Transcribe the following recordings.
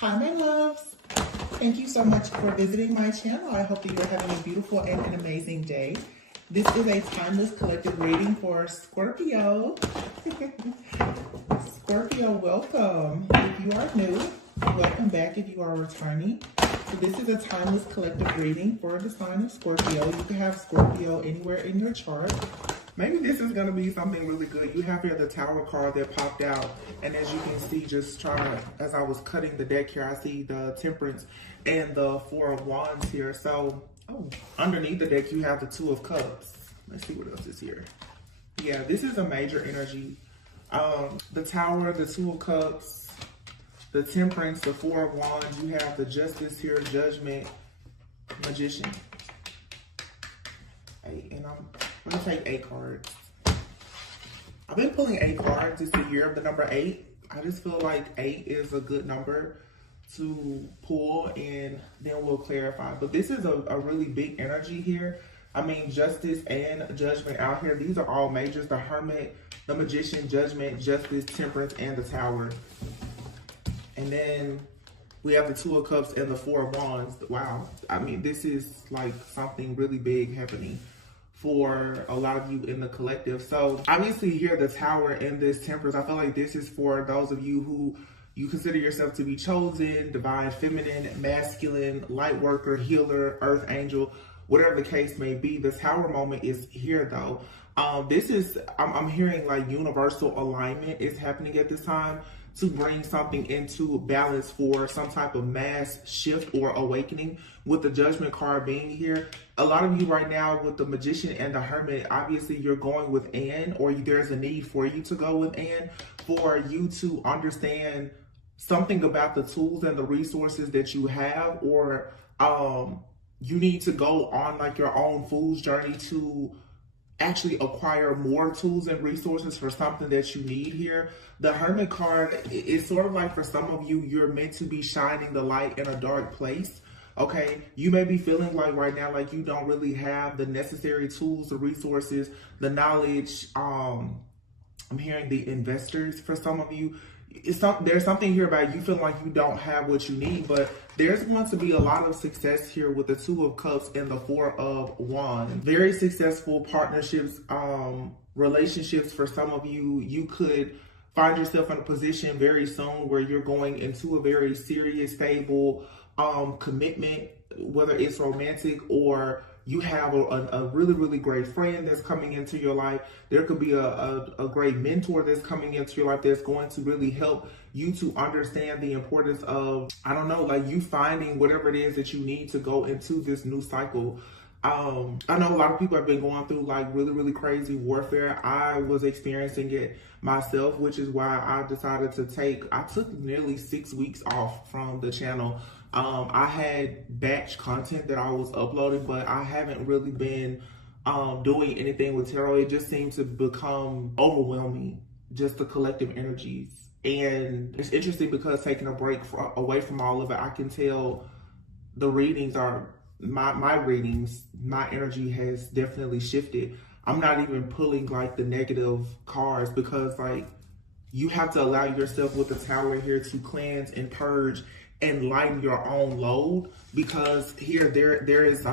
Hi, my loves. Thank you so much for visiting my channel. I hope that you're having a beautiful and an amazing day. This is a timeless collective reading for Scorpio. Scorpio, welcome. If you are new, welcome back if you are returning. So this is a timeless collective reading for the sign of Scorpio. You can have Scorpio anywhere in your chart. Maybe this is going to be something really good. You have here the Tower card that popped out. And as you can see, just as I was cutting the deck here, I see the Temperance and the Four of Wands here. So, underneath the deck, you have the Two of Cups. Let's see what else is here. Yeah, this is a major energy. The Tower, the Two of Cups, the Temperance, the Four of Wands. You have the Justice here, Judgment, Magician. And I'm going to take 8 cards. I've been pulling 8 cards. It's the year of the number 8. I just feel like 8 is a good number to pull, and then we'll clarify. But this is a really big energy here. I mean, Justice and Judgment out here. These are all majors. The Hermit, the Magician, Judgment, Justice, Temperance, and the Tower. And then we have the Two of Cups and the Four of Wands. Wow. I mean, this is like something really big happening for a lot of you in the collective. So obviously here the Tower and this Temperance, I feel like this is for those of you who you consider yourself to be chosen, divine feminine, masculine, light worker, healer, earth angel, whatever the case may be. The Tower moment is here though. This is, I'm hearing like universal alignment is happening at this time to bring something into balance for some type of mass shift or awakening. With the Judgment card being here, a lot of you right now with the Magician and the Hermit, obviously you're going with and, or there's a need for you to go with and, for you to understand something about the tools and the resources that you have, or you need to go on like your own fool's journey to actually acquire more tools and resources for something that you need here. The Hermit card is sort of like, for some of you, you're meant to be shining the light in a dark place. Okay, you may be feeling like right now, like you don't really have the necessary tools, the resources, the knowledge. I'm hearing the investors for some of you. There's something here about you feeling like you don't have what you need, but there's going to be a lot of success here with the Two of Cups and the Four of Wands. Very successful partnerships, relationships for some of you. You could find yourself in a position very soon where you're going into a very serious, stable commitment, whether it's romantic or you have a really, really great friend that's coming into your life. There could be a great mentor that's coming into your life that's going to really help you to understand the importance of, I don't know, like you finding whatever it is that you need to go into this new cycle. I know a lot of people have been going through like really, really crazy warfare. I was experiencing it myself, which is why I decided to I took nearly 6 weeks off from the channel. I had batch content that I was uploading, but I haven't really been doing anything with tarot. It just seemed to become overwhelming, just the collective energies. And it's interesting because taking a break away from all of it, I can tell the readings are, my readings, my energy has definitely shifted. I'm not even pulling like the negative cards because like you have to allow yourself with the Tower here to cleanse and purge and lighten your own load, because here there is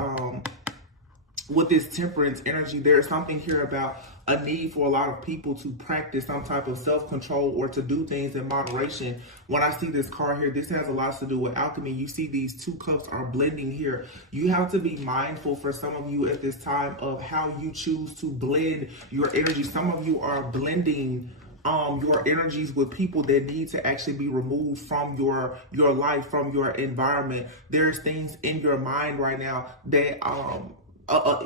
with this Temperance energy, there is something here about a need for a lot of people to practice some type of self-control or to do things in moderation. When I see this card here, this has a lot to do with alchemy. You see these 2 cups are blending here. You have to be mindful for some of you at this time of how you choose to blend your energy. Some of you are blending your energies with people that need to actually be removed from your life, from your environment. There's things in your mind right now that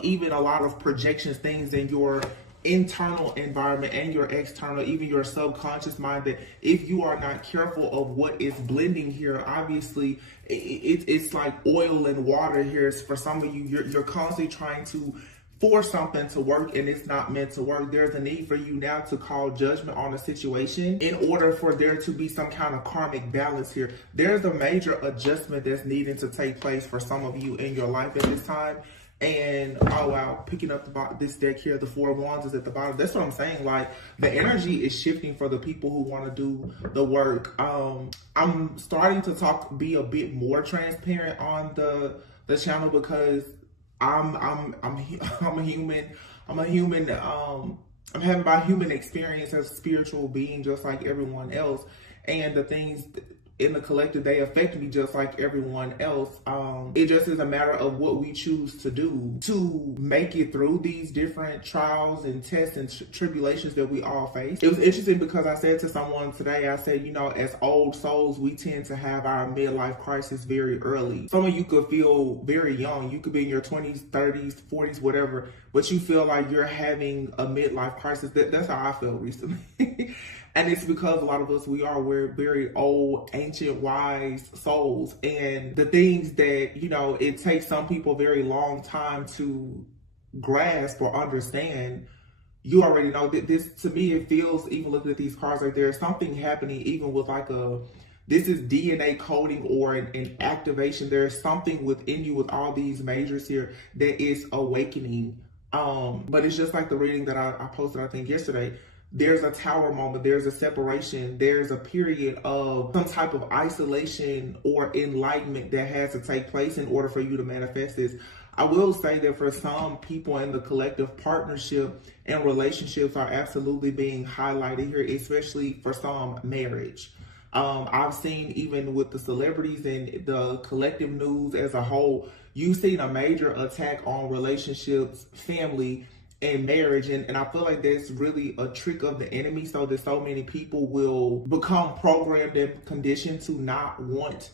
even a lot of projections, things in your internal environment and your external, even your subconscious mind, that if you are not careful of what is blending here, obviously it's like oil and water here. For some of you, you're constantly trying to force something to work and it's not meant to work. There's a need for you now to call judgment on a situation in order for there to be some kind of karmic balance here. There's a major adjustment that's needing to take place for some of you in your life at this time. And oh wow, picking up this deck here, the Four of Wands is at the bottom. That's what I'm saying. Like, the energy is shifting for the people who want to do the work. I'm starting to be a bit more transparent on the channel, because I'm a human. I'm having my human experience as a spiritual being, just like everyone else, and the things in the collective, they affect me just like everyone else. It just is a matter of what we choose to do to make it through these different trials and tests and tribulations that we all face. It was interesting because I said to someone today, I said, you know, as old souls, we tend to have our midlife crisis very early. Some of you could feel very young. You could be in your 20s, 30s, 40s, whatever, but you feel like you're having a midlife crisis. That's how I felt recently. And it's because a lot of us, we're very old, ancient, wise souls. And the things that, you know, it takes some people a very long time to grasp or understand, you already know that this, to me, it feels, even looking at these cards, like there's something happening, even with like this is DNA coding or an activation. There's something within you with all these majors here that is awakening. But it's just like the reading that I posted, I think yesterday. There's a tower moment, there's a separation, there's a period of some type of isolation or enlightenment that has to take place in order for you to manifest this. I will say that for some people in the collective, partnership and relationships are absolutely being highlighted here, especially for some, marriage. I've seen, even with the celebrities and the collective news as a whole, you've seen a major attack on relationships, family, and marriage, and I feel like that's really a trick of the enemy, so that so many people will become programmed and conditioned to not want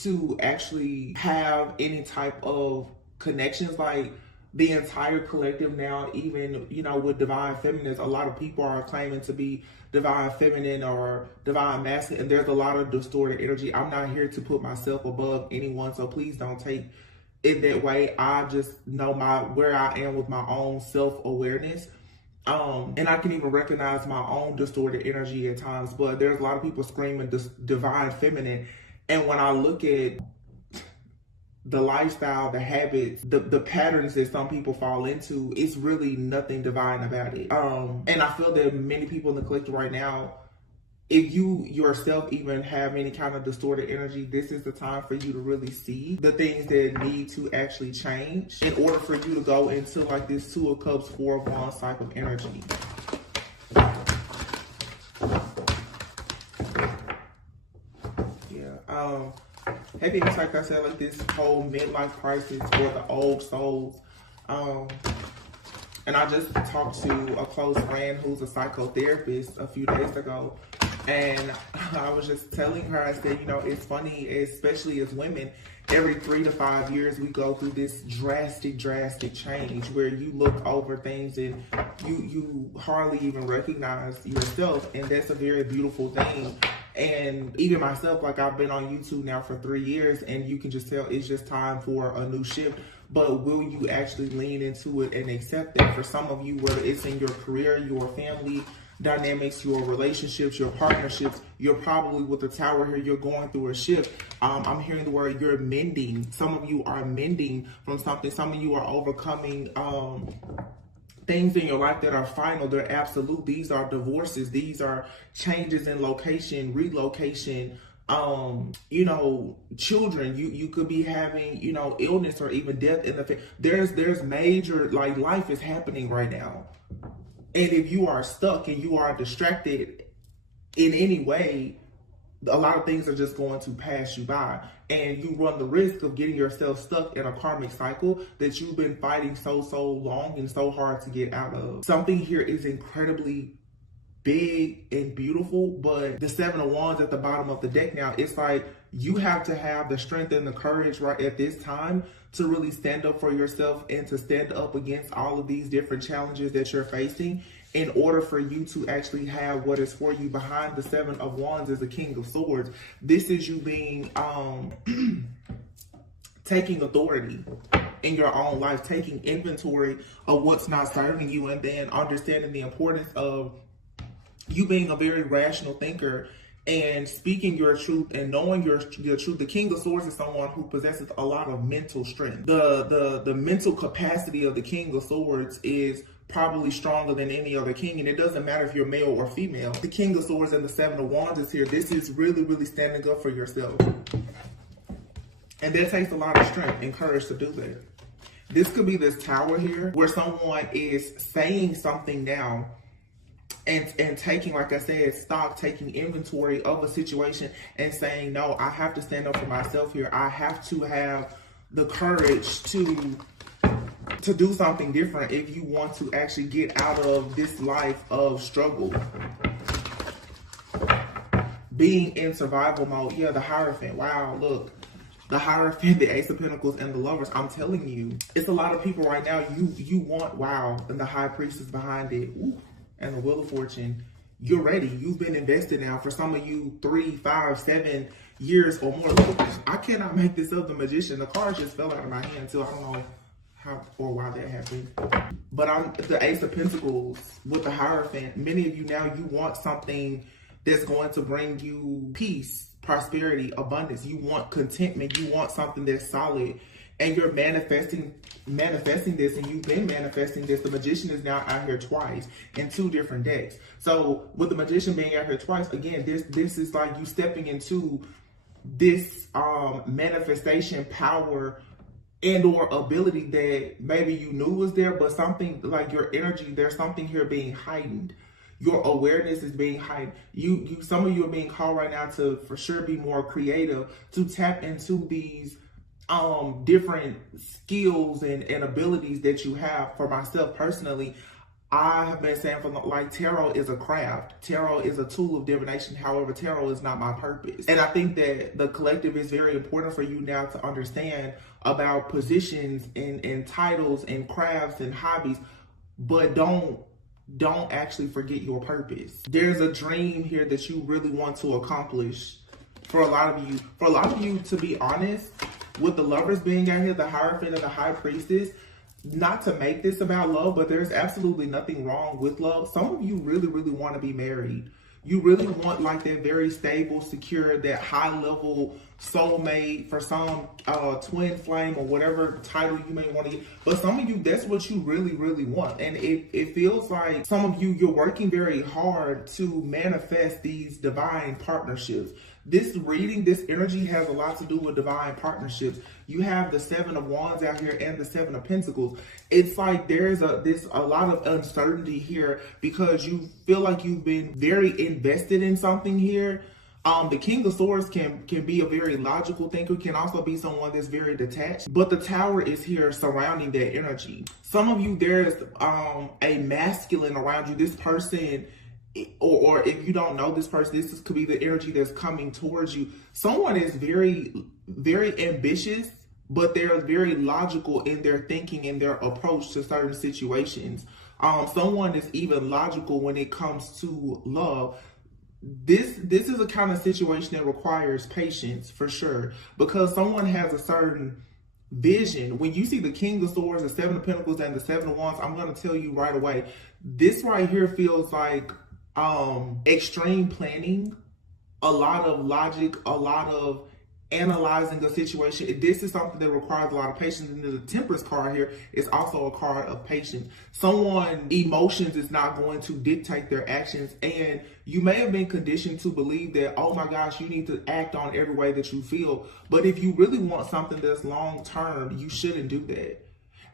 to actually have any type of connections. Like, the entire collective now, even, you know, with divine feminines, a lot of people are claiming to be divine feminine or divine masculine, and there's a lot of distorted energy. I'm not here to put myself above anyone, so please don't take in that way. I just know where I am with my own self-awareness. And I can even recognize my own distorted energy at times, but there's a lot of people screaming this divine feminine. And when I look at the lifestyle, the habits, the patterns that some people fall into, it's really nothing divine about it. And I feel that many people in the collective right now, if you yourself even have any kind of distorted energy, this is the time for you to really see the things that need to actually change in order for you to go into like this Two of Cups, Four of Wands type of energy. Yeah. Heavy, like I said, like this whole midlife crisis for the old souls. And I just talked to a close friend who's a psychotherapist a few days ago. And I was just telling her, I said, you know, it's funny, especially as women, every 3 to 5 years, we go through this drastic change where you look over things and you hardly even recognize yourself. And that's a very beautiful thing. And even myself, like, I've been on YouTube now for 3 years, and you can just tell it's just time for a new shift. But will you actually lean into it and accept it? For some of you, whether it's in your career, your family dynamics, your relationships, your partnerships, you're probably with the tower here, you're going through a shift. I'm hearing the word you're mending. Some of you are mending from something. Some of you are overcoming things in your life that are final, they're absolute. These are divorces, these are changes in location, relocation, you know, children, you could be having, you know, illness or even death in the family. There's major, like, life is happening right now. And if you are stuck and you are distracted in any way, a lot of things are just going to pass you by. And you run the risk of getting yourself stuck in a karmic cycle that you've been fighting so long and so hard to get out of. Something here is incredibly big and beautiful, but the Seven of Wands at the bottom of the deck now, it's like you have to have the strength and the courage right at this time to really stand up for yourself and to stand up against all of these different challenges that you're facing in order for you to actually have what is for you. Behind the Seven of Wands is the King of Swords. This is you being, taking authority in your own life, taking inventory of what's not serving you, and then understanding the importance of you being a very rational thinker and speaking your truth and knowing your truth. The King of Swords is someone who possesses a lot of mental strength. The mental capacity of the King of Swords is probably stronger than any other king, and it doesn't matter if you're male or female. The King of Swords and the Seven of Wands is here. This is really, really standing up for yourself. And that takes a lot of strength and courage to do that. This could be this Tower here, where someone is saying something now and taking, like I said, stock, taking inventory of a situation and saying, no, I have to stand up for myself here. I have to have the courage to do something different if you want to actually get out of this life of struggle. Being in survival mode. Yeah, the Hierophant. Wow, look. The Hierophant, the Ace of Pentacles, and the Lovers. I'm telling you, it's a lot of people right now. You want, wow, and the High Priestess behind it. Ooh, and the Wheel of Fortune. You're ready. You've been invested now. For some of you, 3, 5, 7 years or more. Look, I cannot make this up. The Magician. The cards just fell out of my hand, so I don't know how or why that happened. But I'm the Ace of Pentacles with the Hierophant. Many of you now, you want something that's going to bring you peace, prosperity, abundance. You want contentment. You want something that's solid, and you're manifesting this, and you've been manifesting this. The Magician is now out here twice in 2 different decks. So with the Magician being out here twice, again, this is like you stepping into this manifestation power and or ability that maybe you knew was there, but something like your energy, there's something here being heightened. Your awareness is being heightened. Some of you are being called right now to for sure be more creative, to tap into these different skills and abilities that you have. For myself personally, I have been saying like tarot is a craft. Tarot is a tool of divination. However, tarot is not my purpose. And I think that the collective is very important for you now to understand about positions and titles and crafts and hobbies, but don't actually forget your purpose. There's a dream here that you really want to accomplish for a lot of you. For a lot of you, to be honest, with the Lovers being out here, the Hierophant and the High Priestess, not to make this about love, but there's absolutely nothing wrong with love. Some of you really, really want to be married. You really want like that very stable, secure, that high level soulmate, for some twin flame or whatever title you may want to get. But some of you, that's what you really, really want. And it feels like some of you, you're working very hard to manifest these divine partnerships. This reading, this energy has a lot to do with divine partnerships. You have the Seven of Wands out here and the Seven of Pentacles. It's like there's a lot of uncertainty here because you feel like you've been very invested in something here. The King of Swords can be a very logical thinker, can also be someone that's very detached. But the Tower is here surrounding that energy. Some of you, there's a masculine around you. This person, or if you don't know this person, this could be the energy that's coming towards you. Someone is very, very ambitious, but they're very logical in their thinking and their approach to certain situations. Someone is even logical when it comes to love. This is a kind of situation that requires patience for sure, because someone has a certain vision. When you see the King of Swords, the Seven of Pentacles, and the Seven of Wands, I'm going to tell you right away, this right here feels like extreme planning, a lot of logic, a lot of analyzing the situation. This is something that requires a lot of patience. And the Temperance card here is also a card of patience. Someone's emotions is not going to dictate their actions, and you may have been conditioned to believe that, oh my gosh, you need to act on every way that you feel. But if you really want something that's long term, you shouldn't do that.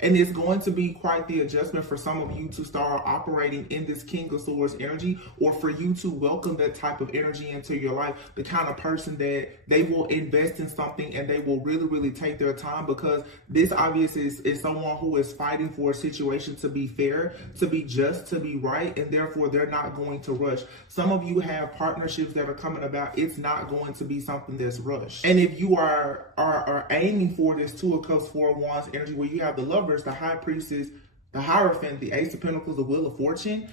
And it's going to be quite the adjustment for some of you to start operating in this King of Swords energy, or for you to welcome that type of energy into your life. The kind of person that they will invest in something and they will really, really take their time, because this obviously is someone who is fighting for a situation to be fair, to be just, to be right, and therefore they're not going to rush. Some of you have partnerships that are coming about. It's not going to be something that's rushed. And if you are aiming for this Two of Cups, Four of Wands energy, where you have the Lovers, the High Priestess, the Hierophant, the Ace of Pentacles, the Wheel of Fortune,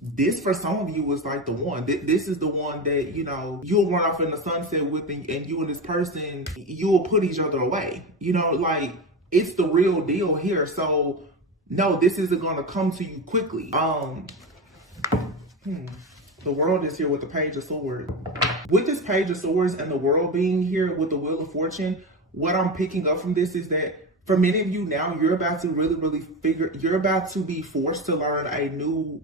this for some of you is like the one. This is the one that, you know, you'll run off in the sunset with, and you and this person, you will put each other away. You know, like, it's the real deal here. So no, this isn't going to come to you quickly. The world is here with the Page of Swords. With this Page of Swords and the world being here with the Wheel of Fortune, what I'm picking up from this is that for many of you now, you're about to really you're about to be forced to learn a new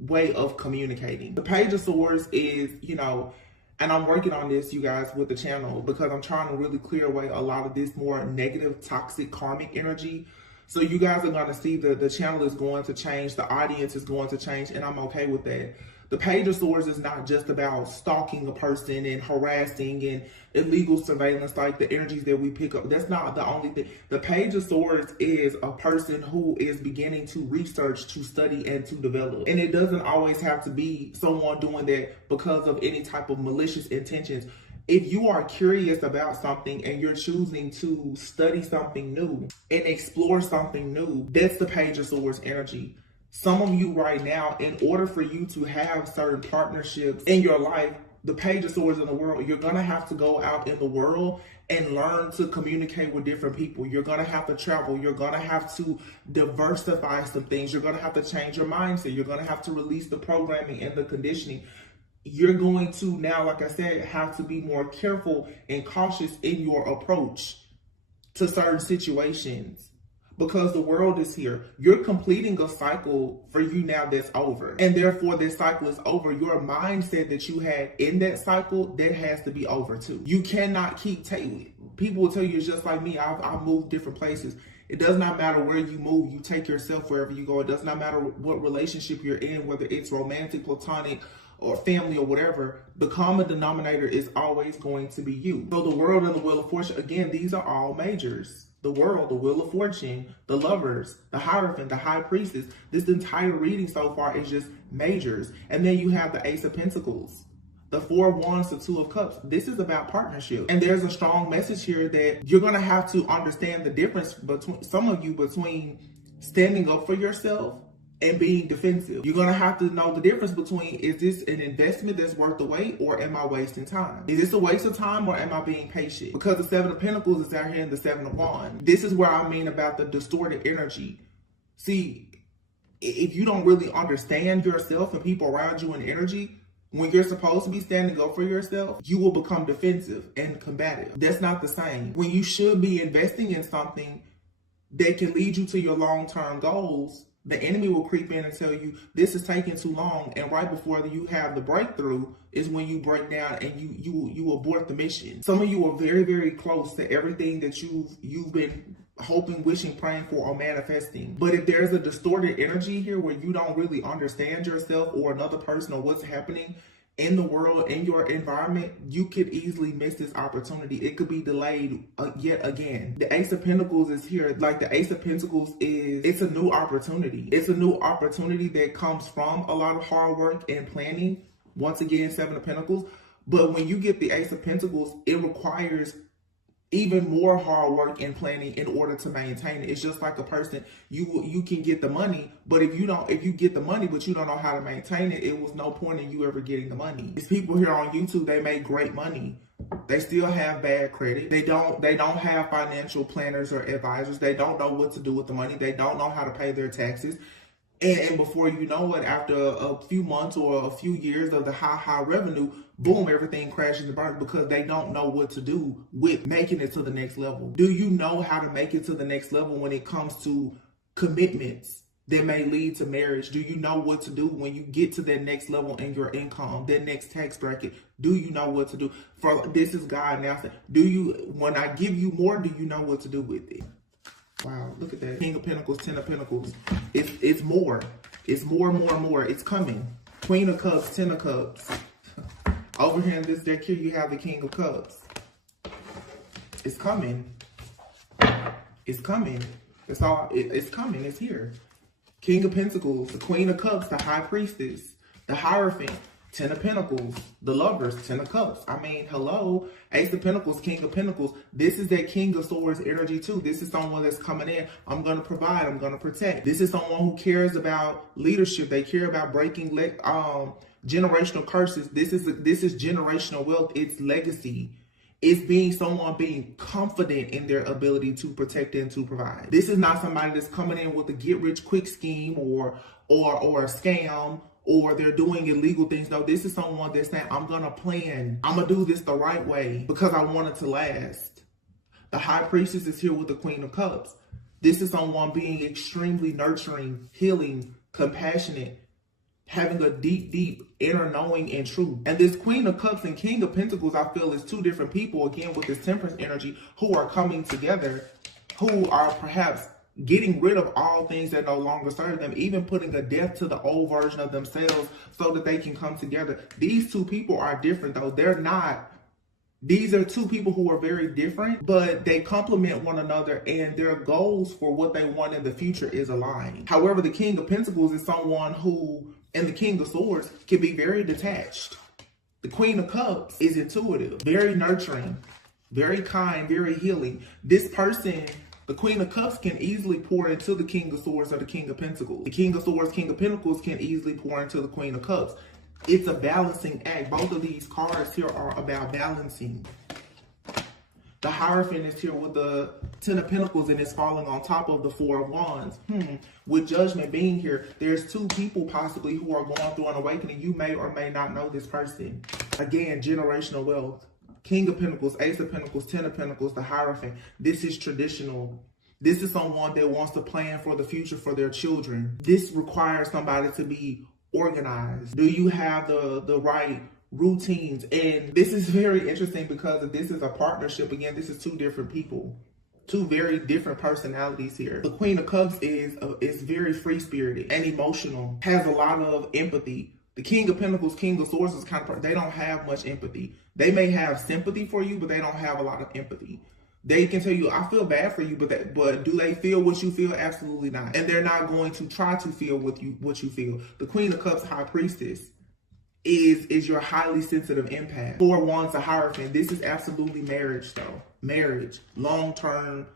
way of communicating. The Page of Swords is, you know, and I'm working on this, you guys, with the channel, because I'm trying to really clear away a lot of this more negative, toxic, karmic energy. So you guys are going to see the channel is going to change, the audience is going to change, and I'm okay with that. The Page of Swords is not just about stalking a person and harassing and illegal surveillance like the energies that we pick up. That's not the only thing. The Page of Swords is a person who is beginning to research, to study, and to develop. And it doesn't always have to be someone doing that because of any type of malicious intentions. If you are curious about something and you're choosing to study something new and explore something new, that's the Page of Swords energy. Some of you right now, in order for you to have certain partnerships in your life, the Page of Swords in the world, you're going to have to go out in the world and learn to communicate with different people. You're going to have to travel. You're going to have to diversify some things. You're going to have to change your mindset. You're going to have to release the programming and the conditioning. You're going to now, like I said, have to be more careful and cautious in your approach to certain situations. Because the world is here. You're completing a cycle for you now that's over. And therefore this cycle is over. Your mindset that you had in that cycle, that has to be over too. You cannot keep taking. People will tell you it's just like me. I've moved different places. It does not matter where you move. You take yourself wherever you go. It does not matter what relationship you're in, whether it's romantic, platonic, or family or whatever. The common denominator is always going to be you. So the world and the Wheel of Fortune, again, these are all majors. The world, the Wheel of Fortune, the Lovers, the Hierophant, the High Priestess. This entire reading so far is just majors. And then you have the Ace of Pentacles, the Four of Wands, the Two of Cups. This is about partnership. And there's a strong message here that you're going to have to understand the difference between some of you between standing up for yourself and being defensive. You're going to have to know the difference between, is this an investment that's worth the wait, or am I wasting time? Is this a waste of time, or am I being patient? Because the Seven of Pentacles is out here in the Seven of Wands. This is where I mean about the distorted energy. See, if you don't really understand yourself and people around you in energy, when you're supposed to be standing up for yourself, you will become defensive and combative. That's not the same. When you should be investing in something that can lead you to your long-term goals, the enemy will creep in and tell you this is taking too long, and right before you have the breakthrough is when you break down and you abort the mission. Some of you are very close to everything that you've been hoping, wishing, praying for, or manifesting. But if there's a distorted energy here where you don't really understand yourself or another person or what's happening in the world, in your environment, you could easily miss this opportunity. It could be delayed yet again. The Ace of Pentacles is here. Like the Ace of Pentacles it's a new opportunity. It's a new opportunity that comes from a lot of hard work and planning. Once again, Seven of Pentacles. But when you get the Ace of Pentacles, it requires even more hard work and planning in order to maintain it. It's just like a person, you can get the money, but if you get the money but you don't know how to maintain it, it was no point in you ever getting the money. These people here on YouTube, they make great money. They still have bad credit. They don't have financial planners or advisors. They don't know what to do with the money. They don't know how to pay their taxes. And before you know it, after a few months or a few years of the high revenue, boom, everything crashes and burns because they don't know what to do with making it to the next level. Do you know how to make it to the next level when it comes to commitments that may lead to marriage? Do you know what to do when you get to that next level in your income, that next tax bracket? Do you know what to do? For this is God now saying, when I give you more, do you know what to do with it? Wow, look at that. King of Pentacles, Ten of Pentacles. It's more. It's more. It's coming. Queen of Cups, Ten of Cups. Over here in this deck here, you have the King of Cups. It's coming. It's coming. It's coming. It's here. King of Pentacles, the Queen of Cups, the High Priestess, the Hierophant, Ten of Pentacles, the Lovers, Ten of Cups. I mean, hello. Ace of Pentacles, King of Pentacles. This is that King of Swords energy too. This is someone that's coming in. I'm going to provide. I'm going to protect. This is someone who cares about leadership. They care about breaking generational curses. This is generational wealth. It's legacy. It's someone being confident in their ability to protect and to provide. This is not somebody that's coming in with a get rich quick scheme or a scam or they're doing illegal things. No, this is someone that's saying, I'm going to plan. I'm going to do this the right way because I want it to last. The High Priestess is here with the Queen of Cups. This is someone being extremely nurturing, healing, compassionate, having a deep, deep inner knowing and truth. And this Queen of Cups and King of Pentacles, I feel, is two different people, again, with this Temperance energy, who are coming together, who are perhaps getting rid of all things that no longer serve them, even putting a death to the old version of themselves so that they can come together. These two people are different, though. These are two people who are very different, but they complement one another, and their goals for what they want in the future is aligned. However, the King of Pentacles is someone who, and the King of Swords, can be very detached. The Queen of Cups is intuitive, very nurturing, very kind, very healing. This person, the Queen of Cups, can easily pour into the King of Swords or the King of Pentacles. The King of Swords, King of Pentacles can easily pour into the Queen of Cups. It's a balancing act. Both of these cards here are about balancing. The Hierophant is here with the Ten of Pentacles and it's falling on top of the Four of Wands. With Judgment being here, there's two people possibly who are going through an awakening. You may or may not know this person. Again, generational wealth. King of Pentacles, Ace of Pentacles, Ten of Pentacles, the Hierophant. This is traditional. This is someone that wants to plan for the future for their children. This requires somebody to be organized. Do you have the right routines? And this is very interesting because if this is a partnership, again, this is two different people, two very different personalities here. The Queen of Cups is very free-spirited and emotional, has a lot of empathy. The King of Pentacles, King of Swords is kind of, they don't have much empathy. They may have sympathy for you, but they don't have a lot of empathy. They can tell you, I feel bad for you, but do they feel what you feel? Absolutely not. And they're not going to try to feel what you feel. The Queen of Cups, High Priestess, is your highly sensitive empath. Four of Wands, the Hierophant. This is absolutely marriage, though. Marriage, long-term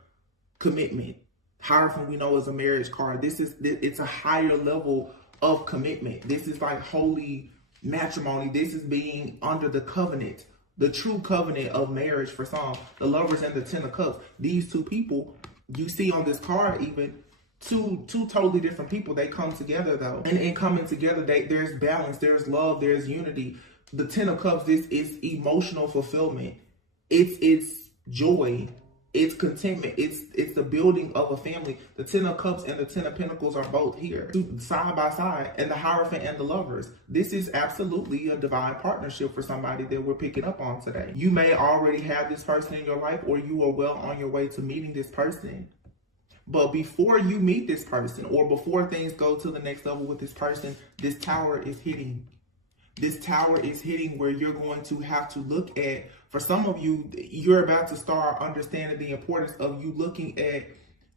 commitment. Hierophant, we know, is a marriage card. It's a higher level of commitment. This is like holy matrimony. This is being under the covenant. The true covenant of marriage for some. The Lovers and the Ten of Cups. These two people, you see on this card even, two totally different people. They come together though. And in coming together, there's balance, there's love, there's unity. The Ten of Cups, this is emotional fulfillment. It's joy. It's contentment. It's the building of a family. The Ten of Cups and the Ten of Pentacles are both here, side by side, and the Hierophant and the Lovers. This is absolutely a divine partnership for somebody that we're picking up on today. You may already have this person in your life, or you are well on your way to meeting this person. But before you meet this person, or before things go to the next level with this person, this tower is hitting. This tower is hitting where you're going to have to look at, for some of you, you're about to start understanding the importance of you looking at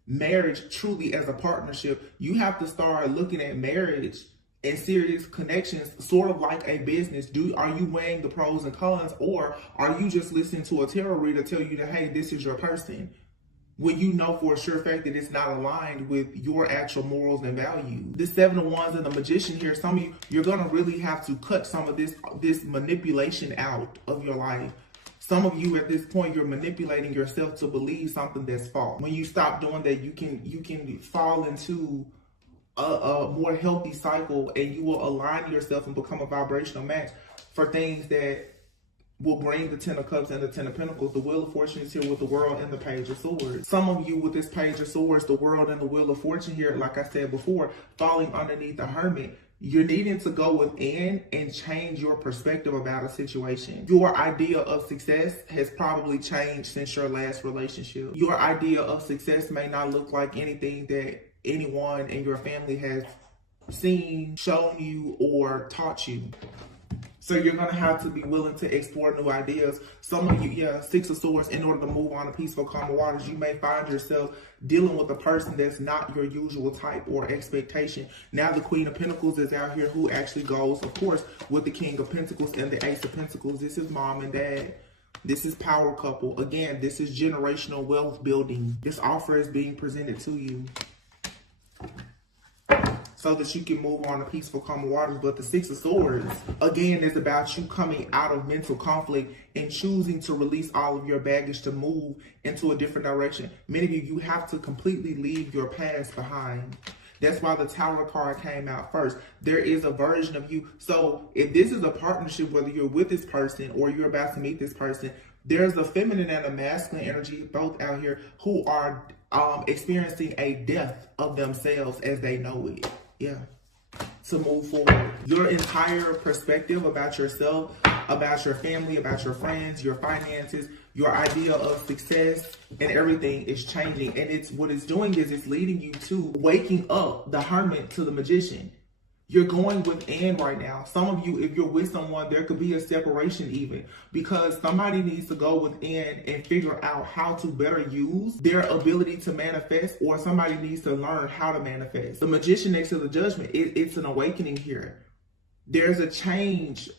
marriage truly as a partnership. You have to start looking at marriage and serious connections sort of like a business. Are you weighing the pros and cons, or are you just listening to a tarot reader tell you that, hey, this is your person, when you know for a sure fact that it's not aligned with your actual morals and values? The Seven of Wands and the Magician here, some of you, you're going to really have to cut some of this manipulation out of your life. Some of you at this point, you're manipulating yourself to believe something that's false. When you stop doing that, you can fall into a more healthy cycle, and you will align yourself and become a vibrational match for things that will bring the Ten of Cups and the Ten of Pentacles. The Wheel of Fortune is here with the World and the Page of Swords. Some of you with this Page of Swords, the World and the Wheel of Fortune here, like I said before, falling underneath the Hermit, you're needing to go within and change your perspective about a situation. Your idea of success has probably changed since your last relationship. Your idea of success may not look like anything that anyone in your family has seen, shown you, or taught you. So you're going to have to be willing to explore new ideas. Some of you, Six of Swords, in order to move on to peaceful, calm waters, you may find yourself dealing with a person that's not your usual type or expectation. Now the Queen of Pentacles is out here, who actually goes, of course, with the King of Pentacles and the Ace of Pentacles. This is mom and dad. This is power couple. Again, this is generational wealth building. This offer is being presented to you so that you can move on to peaceful, calm waters. But the Six of Swords, again, is about you coming out of mental conflict and choosing to release all of your baggage to move into a different direction. Many of you have to completely leave your past behind. That's why the Tower card came out first. There is a version of you. So if this is a partnership, whether you're with this person or you're about to meet this person, there's a feminine and a masculine energy both out here who are experiencing a death of themselves as they know it. Yeah. To move forward. Your entire perspective about yourself, about your family, about your friends, your finances, your idea of success and everything is changing. And it's what it's doing is it's leading you to waking up the hermit to the magician. You're going within right now. Some of you, if you're with someone, there could be a separation even because somebody needs to go within and figure out how to better use their ability to manifest, or somebody needs to learn how to manifest. The magician next to the judgment, it's an awakening here. There's a change,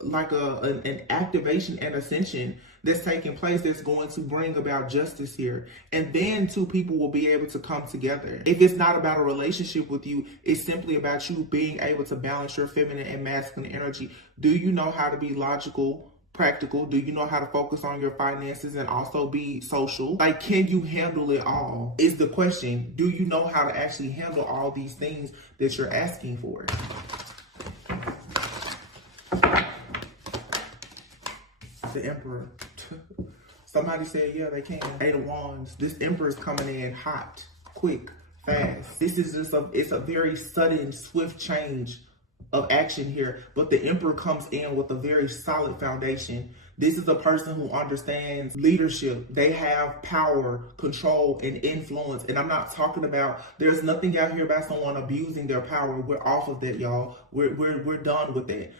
like an activation and ascension that's taking place that's going to bring about justice here. And then two people will be able to come together. If it's not about a relationship with you, it's simply about you being able to balance your feminine and masculine energy. Do you know how to be logical, practical? Do you know how to focus on your finances and also be social? Like, can you handle it all is the question. Do you know how to actually handle all these things that you're asking for? The Emperor. Somebody said, yeah, they can. Eight of Wands. This Emperor is coming in hot, quick, fast. This is just it's a very sudden, swift change of action here. But the Emperor comes in with a very solid foundation. This is a person who understands leadership. They have power, control, and influence. And I'm not talking about, there's nothing out here about someone abusing their power. We're off of that, y'all. We're done with that.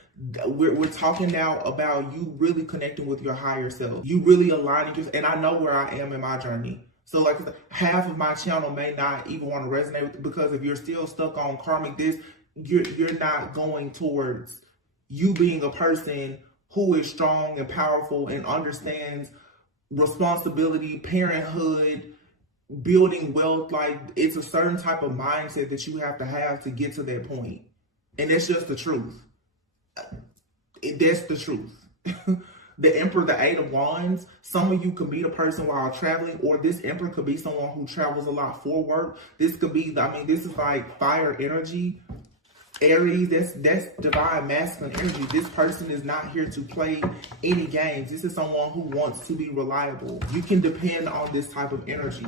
We're talking now about you really connecting with your higher self. You really aligning yourself. And I know where I am in my journey. So like half of my channel may not even want to resonate with it, because if you're still stuck on karmic this, you're not going towards you being a person who is strong and powerful and understands responsibility, parenthood, building wealth. Like, it's a certain type of mindset that you have to get to that point. And that's just the truth. That's the truth. The Emperor, the Eight of Wands, some of you could meet a person while traveling, or this Emperor could be someone who travels a lot for work. This could be, this is like fire energy. Aries, that's divine masculine energy. This person is not here to play any games. This is someone who wants to be reliable. You can depend on this type of energy.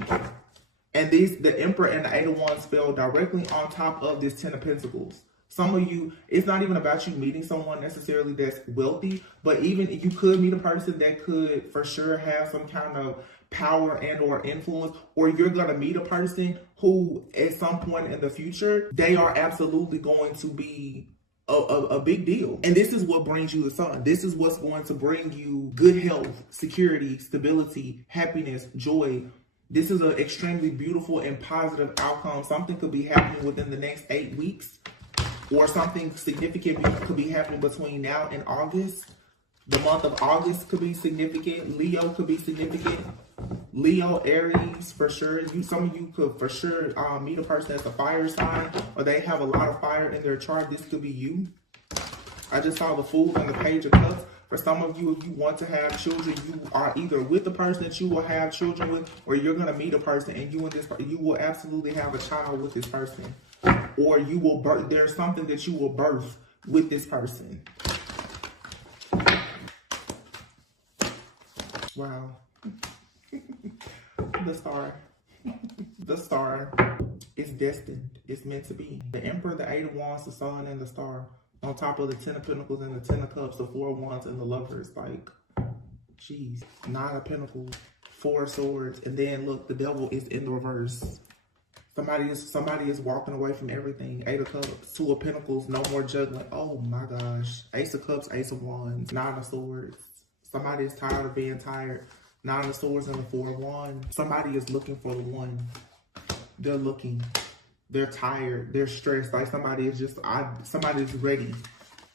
And the Emperor and the Eight of Wands fell directly on top of this Ten of Pentacles. Some of you, it's not even about you meeting someone necessarily that's wealthy, but even if you could meet a person that could for sure have some kind of power and or influence, or you're going to meet a person who at some point in the future, they are absolutely going to be a big deal. And this is what brings you the sun. This is what's going to bring you good health, security, stability, happiness, joy. This is an extremely beautiful and positive outcome. Something could be happening within the next 8 weeks, or something significant could be happening between now and August. The month of August could be significant. Leo could be significant. Leo, Aries, for sure. Some of you could for sure meet a person that's a fire sign, or they have a lot of fire in their chart. This could be you. I just saw the Fool and the Page of Cups. For some of you, if you want to have children, you are either with the person that you will have children with, or you're going to meet a person and you will absolutely have a child with this person. Or you will birth, there's something that you will birth with this person. Wow. The star. The star is destined. It's meant to be. The Emperor, the Eight of Wands, the Sun, and the Star. On top of the Ten of Pentacles and the Ten of Cups, the Four of Wands, and the Lovers. Like, jeez. Nine of Pentacles, Four of Swords. And then, look, the Devil is in the reverse. Somebody is walking away from everything. Eight of Cups, Two of Pentacles, no more juggling. Oh my gosh. Ace of Cups, Ace of Wands, Nine of Swords. Somebody is tired of being tired. Nine of Swords and the Four of Wands. Somebody is looking for the one. They're looking. They're tired. They're stressed. Like somebody is ready.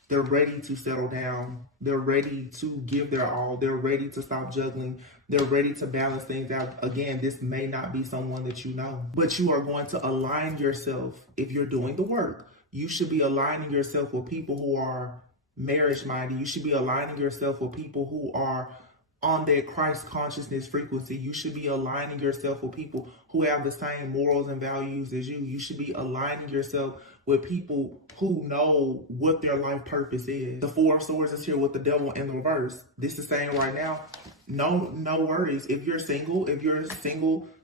They're ready to settle down. They're ready to give their all. They're ready to stop juggling. They're ready to balance things out. Again, this may not be someone that you know, but you are going to align yourself. If you're doing the work, you should be aligning yourself with people who are marriage minded. You should be aligning yourself with people who are on that Christ consciousness frequency. You should be aligning yourself with people who have the same morals and values as you. You should be aligning yourself with people who know what their life purpose is. The Four of Swords is here with the Devil in the reverse. This is saying right now, no worries. If you're single,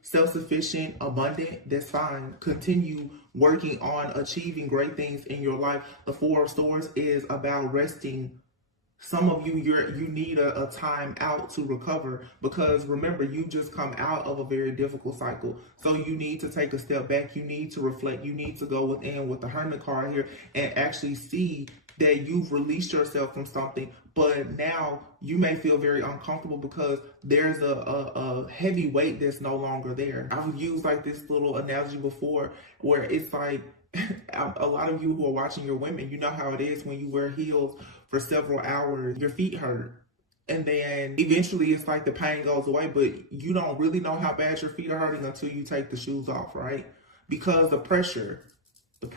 self-sufficient, abundant, that's fine. Continue working on achieving great things in your life. The Four of Swords is about resting. Some of you, you need a time out to recover, because remember, you just come out of a very difficult cycle. So you need to take a step back. You need to reflect. You need to go within with the Hermit card here and actually see that you've released yourself from something, but now you may feel very uncomfortable because there's a heavy weight that's no longer there. I've used like this little analogy before where it's like, a lot of you who are watching, your women, you know how it is when you wear heels for several hours, your feet hurt. And then eventually it's like the pain goes away, but you don't really know how bad your feet are hurting until you take the shoes off, right? Because the pressure, the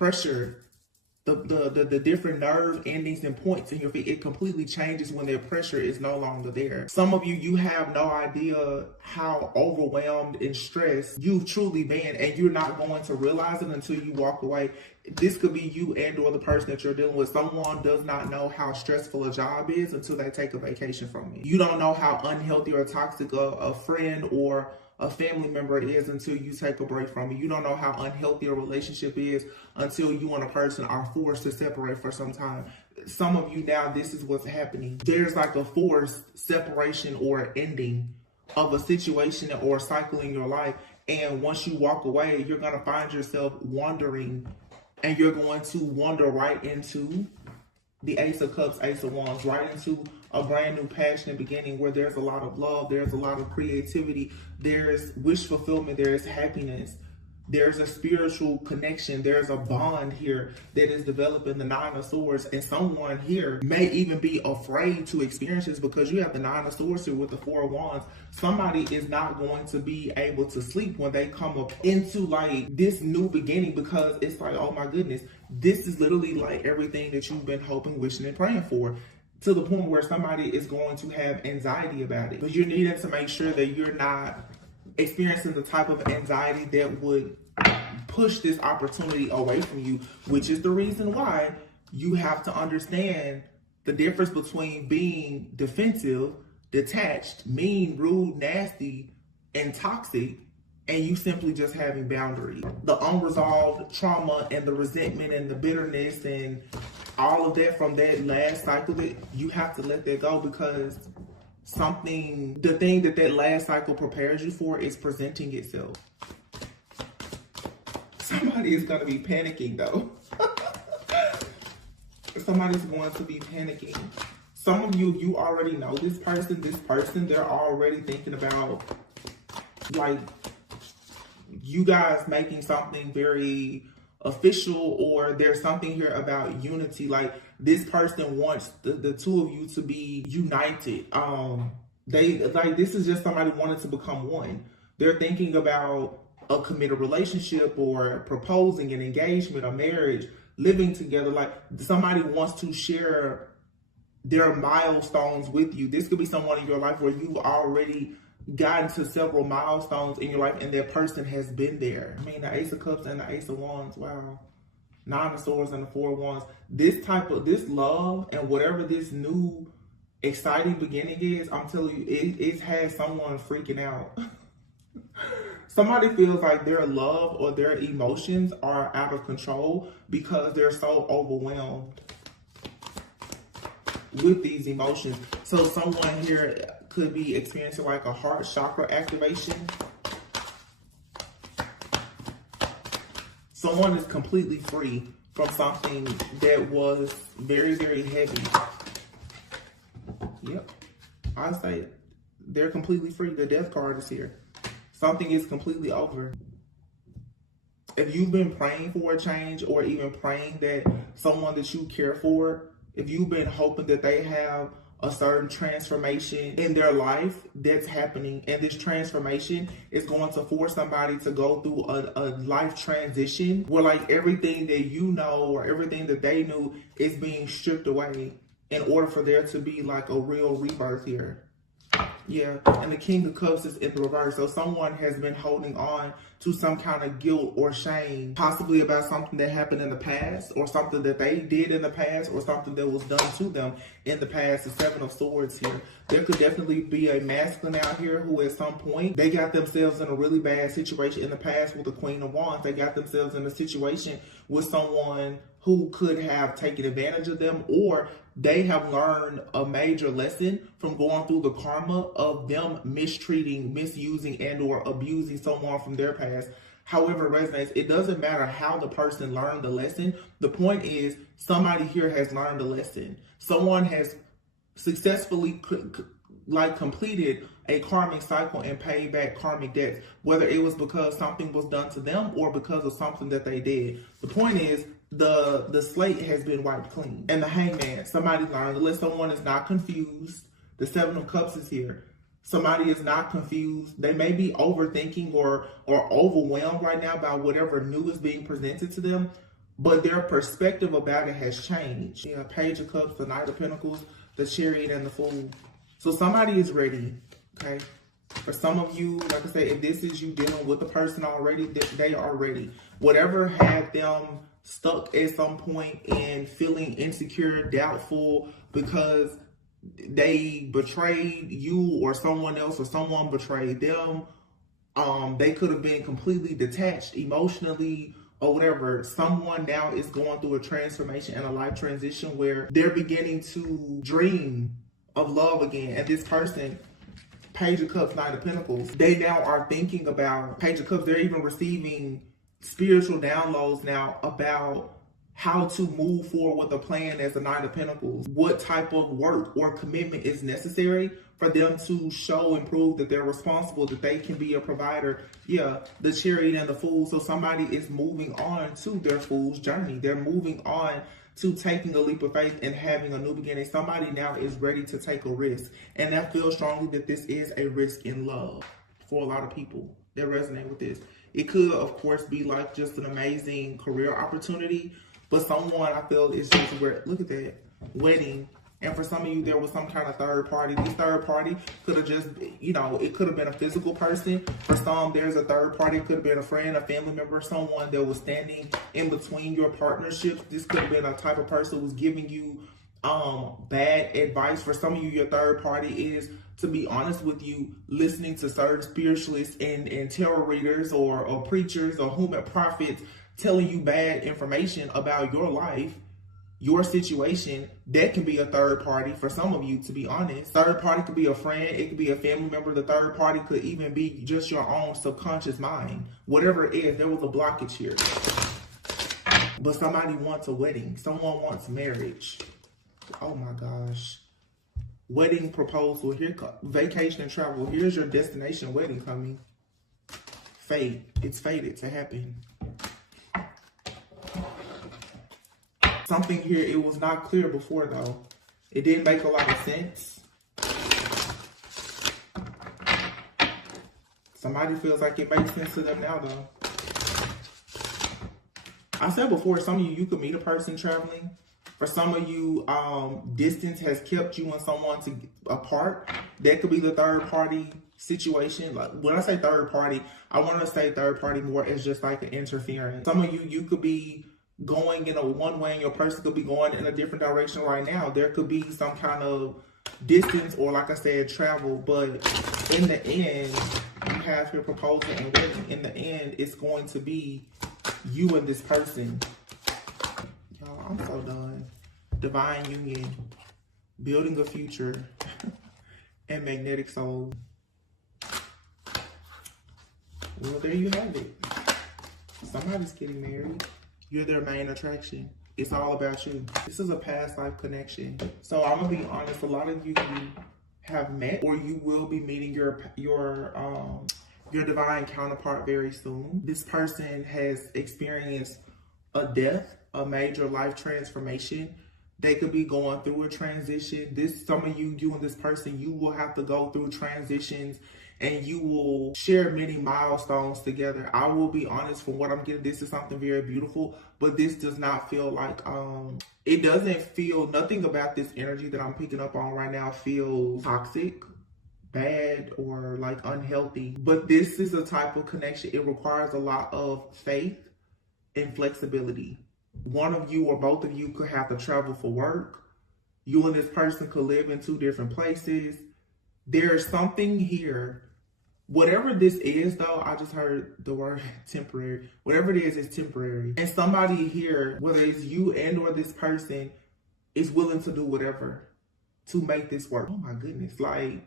different nerve endings and points in your feet, it completely changes when their pressure is no longer there. Some of you, you have no idea how overwhelmed and stressed you've truly been, and you're not going to realize it until you walk away. This could be you and or the person that you're dealing with. Someone does not know how stressful a job is until they take a vacation from you. You don't know how unhealthy or toxic a friend or a family member is until you take a break from it. You don't know how unhealthy a relationship is until you and a person are forced to separate for some time. Some of you now, this is what's happening. There's like a forced separation or ending of a situation or a cycle in your life. And once you walk away, you're going to find yourself wandering, and you're going to wander right into the Ace of Cups, Ace of Wands, right into a brand new passionate beginning where there's a lot of love, there's a lot of creativity, there's wish fulfillment, there's happiness, there's a spiritual connection, there's a bond here that is developing, the Nine of Swords. And someone here may even be afraid to experience this because you have the Nine of Swords here with the Four of Wands. Somebody is not going to be able to sleep when they come up into like this new beginning, because it's like, oh my goodness, this is literally like everything that you've been hoping, wishing, and praying for, to the point where somebody is going to have anxiety about it. But you're needing to make sure that you're not experiencing the type of anxiety that would push this opportunity away from you, which is the reason why you have to understand the difference between being defensive, detached, mean, rude, nasty, and toxic, and you simply just having boundaries. The unresolved trauma and the resentment and the bitterness and all of that from that last cycle, that you have to let that go, because the thing that last cycle prepares you for is presenting itself. Somebody is going to be panicking though. Somebody's going to be panicking. Some of you, you already know this person, they're already thinking about like you guys making something very official, or there's something here about unity. Like this person wants the two of you to be united. This is just somebody wanting to become one. They're thinking about a committed relationship or proposing an engagement, a marriage, living together. Like somebody wants to share their milestones with you. This could be someone in your life where you've already gotten to several milestones in your life and that person has been there. I mean, the Ace of Cups and the Ace of Wands, wow. Nine of Swords and the Four of Wands. This love and whatever this new exciting beginning is, I'm telling you, it has someone freaking out. Somebody feels like their love or their emotions are out of control because they're so overwhelmed with these emotions. So someone here could be experiencing like a heart chakra activation. Someone is completely free from something that was very, very heavy. Yep. I say they're completely free. The Death card is here. Something is completely over. If you've been praying for a change, or even praying that someone that you care for, if you've been hoping that they have a certain transformation in their life, that's happening. And this transformation is going to force somebody to go through a life transition where like everything that you know or everything that they knew is being stripped away in order for there to be like a real rebirth here. Yeah, and the King of Cups is in the reverse. So someone has been holding on to some kind of guilt or shame, possibly about something that happened in the past, or something that they did in the past, or something that was done to them in the past. The Seven of Swords here. There could definitely be a masculine out here who at some point, they got themselves in a really bad situation in the past with the Queen of Wands. They got themselves in a situation with someone who could have taken advantage of them, or they have learned a major lesson from going through the karma of them mistreating, misusing, and or abusing someone from their past. However it resonates, it doesn't matter how the person learned the lesson. The point is, somebody here has learned a lesson. Someone has successfully completed a karmic cycle and paid back karmic debts, whether it was because something was done to them or because of something that they did. The point is, the slate has been wiped clean. And the Hangman, somebody learned the lesson. Someone is not confused. The Seven of Cups is here. Somebody is not confused. They may be overthinking or overwhelmed right now by whatever new is being presented to them, but their perspective about it has changed. Yeah, Page of Cups, the Knight of Pentacles, the Chariot, and the Fool. So somebody is ready, okay? For some of you, like I said, if this is you dealing with the person already, they are ready. Whatever had them stuck at some point and feeling insecure, doubtful because they betrayed you or someone else or someone betrayed them. They could have been completely detached emotionally or whatever. Someone now is going through a transformation and a life transition where they're beginning to dream of love again. And this person, Page of Cups, Knight of Pentacles, they now are thinking about Page of Cups. They're even receiving spiritual downloads now about how to move forward with a plan as a Knight of Pentacles. What type of work or commitment is necessary for them to show and prove that they're responsible, that they can be a provider. Yeah, the Chariot and the Fool. So somebody is moving on to their Fool's journey. They're moving on to taking a leap of faith and having a new beginning. Somebody now is ready to take a risk. And I feel strongly that this is a risk in love for a lot of people that resonate with this. It could, of course, be like just an amazing career opportunity, but someone I feel is just where, look at that, wedding. And for some of you, there was some kind of third party. This third party could have just, it could have been a physical person. For some, there's a third party. It could have been a friend, a family member, someone that was standing in between your partnerships. This could have been a type of person who was giving you bad advice. For some of you, your third party is, to be honest with you, listening to certain spiritualists and tarot readers or preachers or prophets telling you bad information about your life, your situation. That can be a third party for some of you, to be honest. Third party could be a friend. It could be a family member. The third party could even be just your own subconscious mind. Whatever it is, there was a blockage here. But somebody wants a wedding. Someone wants marriage. Oh my gosh. Wedding proposal. Here, vacation and travel. Here's your destination wedding coming. Fate. It's fated to happen. Something here, it was not clear before though. It didn't make a lot of sense. Somebody feels like it makes sense to them now though. I said before, some of you could meet a person traveling. For some of you, distance has kept you and someone apart. That could be the third party situation. Like when I say third party, I want to say third party more as just like an interference. Some of you could be going in a one way and your person could be going in a different direction right now. There could be some kind of distance or, like I said, travel. But in the end, you have your proposal and wedding. In the end, it's going to be you and this person. Y'all, I'm so done. Divine union, building a future, and magnetic soul. Well, there you have it. Somebody's getting married. You're their main attraction. It's all about you. This is a past life connection. So I'm gonna be honest, a lot of you have met or you will be meeting your divine counterpart very soon. This person has experienced a death, a major life transformation. They could be going through a transition. Some of you and this person, you will have to go through transitions and you will share many milestones together. I will be honest, from what I'm getting, this is something very beautiful, but this does not feel like, it doesn't feel, nothing about this energy that I'm picking up on right now feels toxic. bad or like unhealthy. But this is a type of connection. It requires a lot of faith and flexibility. One of you or both of you could have to travel for work. You and this person could live in two different places. There's something here. Whatever this is, though, I just heard the word temporary. Whatever it is, it's temporary. And somebody here, whether it's you and or this person, is willing to do whatever to make this work. Oh my goodness. Like,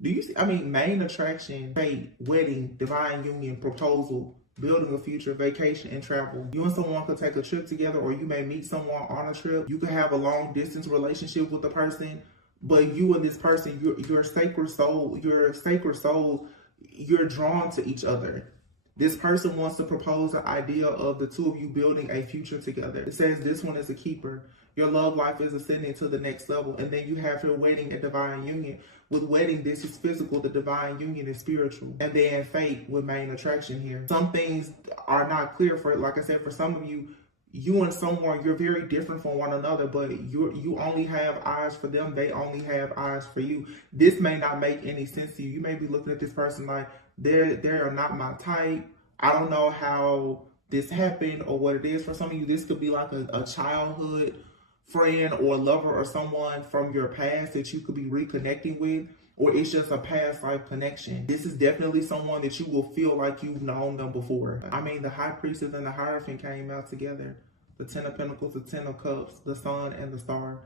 do you see? I mean, main attraction, fate, wedding, divine union, proposal, building a future, vacation, and travel. You and someone could take a trip together, or you may meet someone on a trip. You could have a long distance relationship with the person, but you and this person, your sacred soul, you're drawn to each other. This person wants to propose an idea of the two of you building a future together. It says this one is a keeper. Your love life is ascending to the next level. And then you have your wedding and divine union. With wedding, this is physical. The divine union is spiritual. And then fate with main attraction here. Some things are not clear for, like I said, for some of you, you and someone, you're very different from one another, but you only have eyes for them. They only have eyes for you. This may not make any sense to you. You may be looking at this person like, they are not my type. I don't know how this happened or what it is. For some of you, this could be like a childhood friend or lover or someone from your past that you could be reconnecting with, or it's just a past life connection. This is definitely someone that you will feel like you've known them before. I mean, the High Priestess and the Hierophant came out together. The Ten of Pentacles, the Ten of Cups, the Sun and the Star.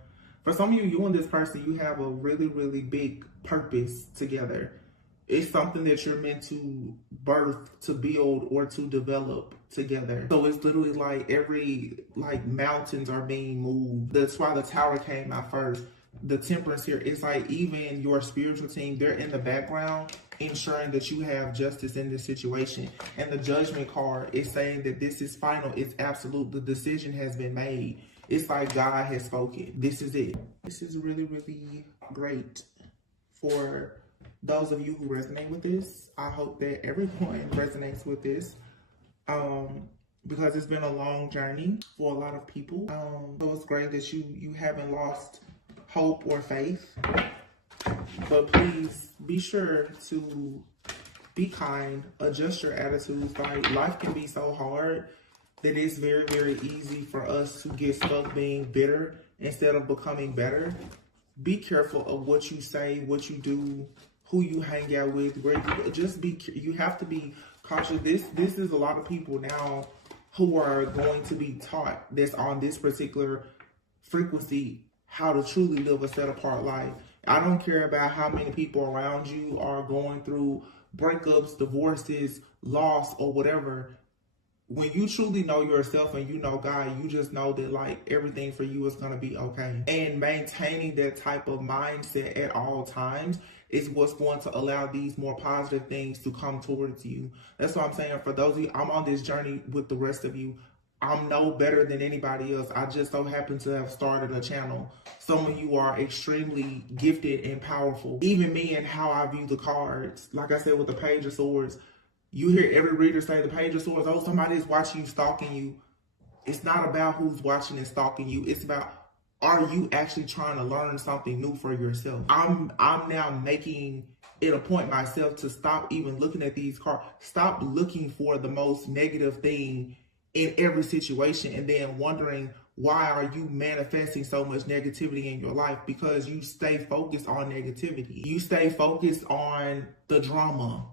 For some of you, you and this person, you have a really, really big purpose together. It's something that you're meant to birth, to build, or to develop together. So it's literally like mountains are being moved. That's why the Tower came out first. The Temperance here, it's like even your spiritual team, they're in the background ensuring that you have justice in this situation. And the Judgment card is saying that this is final. It's absolute. The decision has been made. It's like God has spoken. This is it. This is really, really great for those of you who resonate with this. I hope that everyone resonates with this because it's been a long journey for a lot of people. So it's great that you haven't lost hope or faith, but please be sure to be kind, adjust your attitudes. Like, life can be so hard that it's very, very easy for us to get stuck being bitter instead of becoming better. Be careful of what you say, what you do, who you hang out with, where you have to be cautious. This is a lot of people now who are going to be taught that's on this particular frequency how to truly live a set apart life. I don't care about how many people around you are going through breakups, divorces, loss, or whatever. When you truly know yourself and you know God, you just know that like everything for you is going to be okay. And maintaining that type of mindset at all times is what's going to allow these more positive things to come towards you. That's what I'm saying. For those of you, I'm on this journey with the rest of you. I'm no better than anybody else. I just so happen to have started a channel. Some of you are extremely gifted and powerful. Even me and how I view the cards. Like I said with the Page of Swords, you hear every reader say the Page of Swords, oh, somebody is watching you, stalking you. It's not about who's watching and stalking you. It's about, are you actually trying to learn something new for yourself? I'm now making it a point myself to stop even looking at these cards. Stop looking for the most negative thing in every situation and then wondering why are you manifesting so much negativity in your life, because you stay focused on negativity. You stay focused on the drama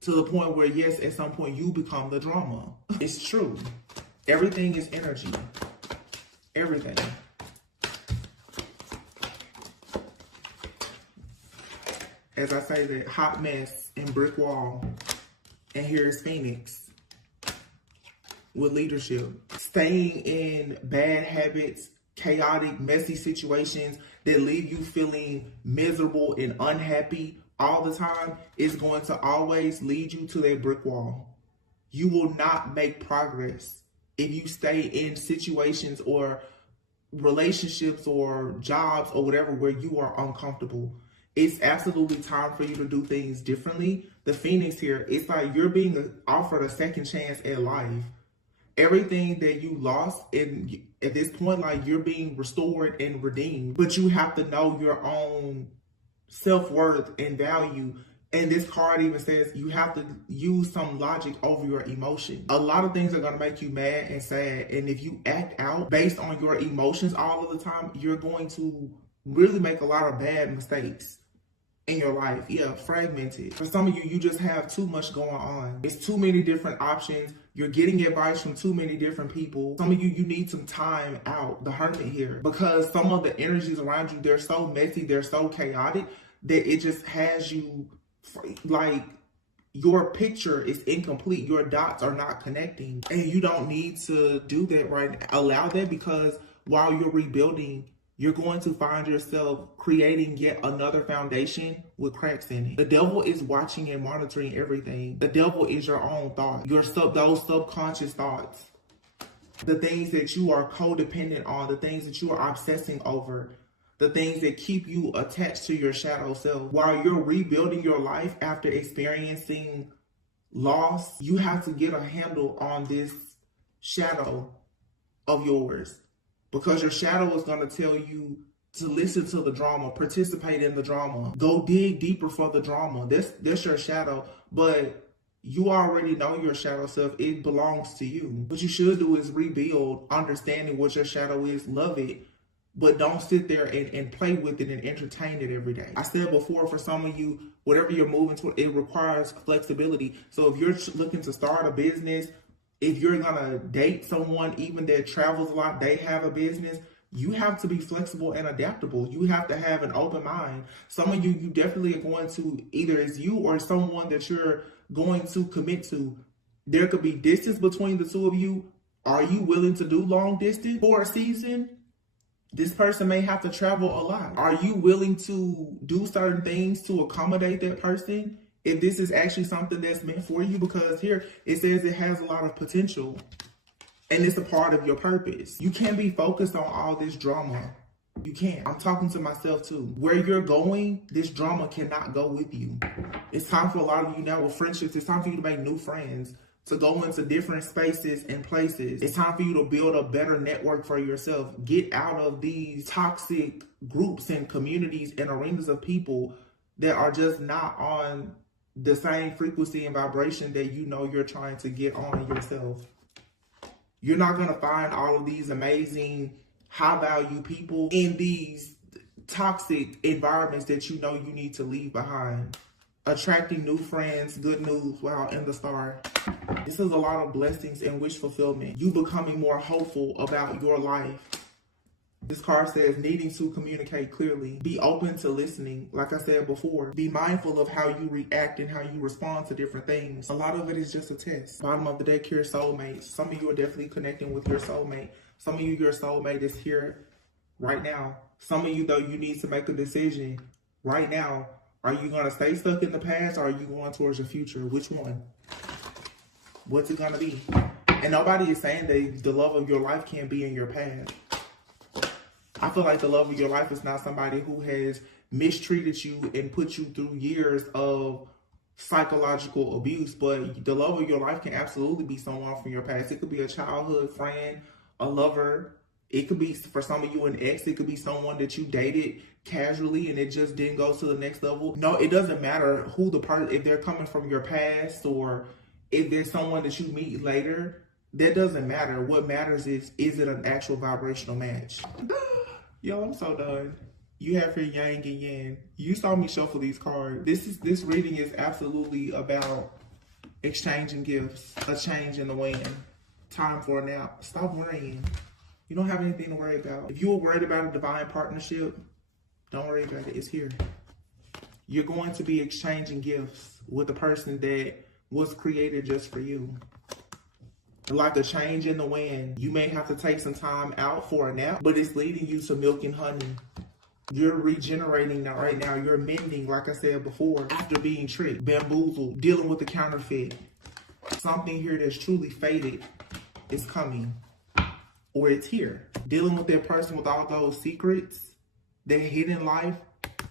to the point where, yes, at some point you become the drama. It's true. Everything is energy. Everything. As I say, that hot mess and brick wall. And here's Phoenix. With leadership, staying in bad habits, chaotic, messy situations that leave you feeling miserable and unhappy all the time is going to always lead you to that brick wall. You will not make progress if you stay in situations or relationships or jobs or whatever where you are uncomfortable. It's absolutely time for you to do things differently. The Phoenix here, it's like you're being offered a second chance at life. Everything that you lost at this point, like you're being restored and redeemed, but you have to know your own self-worth and value. And this card even says you have to use some logic over your emotion. A lot of things are going to make you mad and sad. And if you act out based on your emotions all of the time, you're going to really make a lot of bad mistakes in your life. Yeah, fragmented. For some of you, you just have too much going on. It's too many different options. You're getting advice from too many different people. Some of you, you need some time out, the hermit here, because some of the energies around you, they're so messy, they're so chaotic that it just has you like your picture is incomplete. Your dots are not connecting, and you don't need to do that right now. Allow that, because while you're rebuilding, you're going to find yourself creating yet another foundation with cracks in it. The devil is watching and monitoring everything. The devil is your own thought, those subconscious thoughts, the things that you are codependent on, the things that you are obsessing over, the things that keep you attached to your shadow self. While you're rebuilding your life after experiencing loss, you have to get a handle on this shadow of yours, because your shadow is going to tell you to listen to the drama, participate in the drama, go dig deeper for the drama. That's your shadow, but you already know your shadow self. It belongs to you. What you should do is rebuild, understanding what your shadow is, love it, but don't sit there and play with it and entertain it every day. I said before, for some of you, whatever you're moving toward, it requires flexibility. So if you're looking to start a business, if you're gonna date someone even that travels a lot, they have a business, you have to be flexible and adaptable. You have to have an open mind. Some of you, you definitely are going to, either it's you or someone that you're going to commit to. There could be distance between the two of you. Are you willing to do long distance for a season? This person may have to travel a lot. Are you willing to do certain things to accommodate that person if this is actually something that's meant for you? Because here it says it has a lot of potential and it's a part of your purpose. You can't be focused on all this drama. You can't. I'm talking to myself too. Where you're going, this drama cannot go with you. It's time for a lot of you now with friendships. It's time for you to make new friends, to go into different spaces and places. It's time for you to build a better network for yourself. Get out of these toxic groups and communities and arenas of people that are just not on the same frequency and vibration that you know you're trying to get on yourself. You're not going to find all of these amazing, high value people in these toxic environments that you know you need to leave behind. Attracting new friends, good news, wow, in the star. This is a lot of blessings and wish fulfillment. You becoming more hopeful about your life. This card says needing to communicate clearly. Be open to listening. Like I said before, be mindful of how you react and how you respond to different things. A lot of it is just a test. Bottom of the deck here, soulmates. Some of you are definitely connecting with your soulmate. Some of you, your soulmate is here right now. Some of you, though, you need to make a decision right now. Are you going to stay stuck in the past, or are you going towards your future? Which one? What's it going to be? And nobody is saying that the love of your life can't be in your past. I feel like the love of your life is not somebody who has mistreated you and put you through years of psychological abuse, but the love of your life can absolutely be someone from your past. It could be a childhood friend, a lover. It could be, for some of you, an ex. It could be someone that you dated casually and it just didn't go to the next level. No, it doesn't matter who the person, if they're coming from your past or if there's someone that you meet later, that doesn't matter. What matters is it an actual vibrational match? Yo, I'm so done. You have your yang and yin. You saw me shuffle these cards. This reading is absolutely about exchanging gifts, a change in the wind, time for a nap. Stop worrying. You don't have anything to worry about. If you were worried about a divine partnership, don't worry about it. It's here. You're going to be exchanging gifts with a person that was created just for you. Like a change in the wind. You may have to take some time out for a nap, but it's leading you to milk and honey. You're regenerating now, right now. You're mending, like I said before, after being tricked, bamboozled, dealing with the counterfeit. Something here that's truly faded is coming, or it's here. Dealing with that person with all those secrets, that hidden life,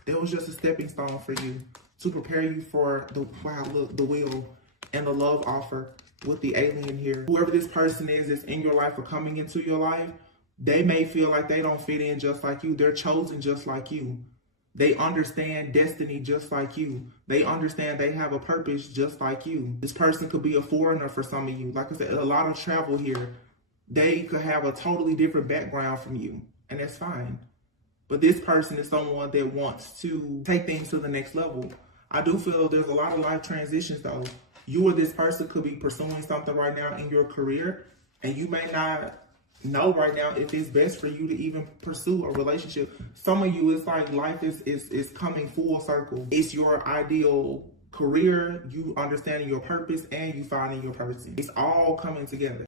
that was just a stepping stone for you to prepare you for the, wow, look, the wheel and the love offer with the alien here. Whoever this person is that's in your life or coming into your life, they may feel like they don't fit in just like you. They're chosen just like you. They understand destiny just like you. They understand they have a purpose just like you. This person could be a foreigner for some of you. Like I said, a lot of travel here. They could have a totally different background from you, and that's fine. But this person is someone that wants to take things to the next level. I do feel there's a lot of life transitions though. You or this person could be pursuing something right now in your career, and you may not know right now if it's best for you to even pursue a relationship. Some of you, it's like life is coming full circle. It's your ideal career, you understanding your purpose, and you finding your person. It's all coming together.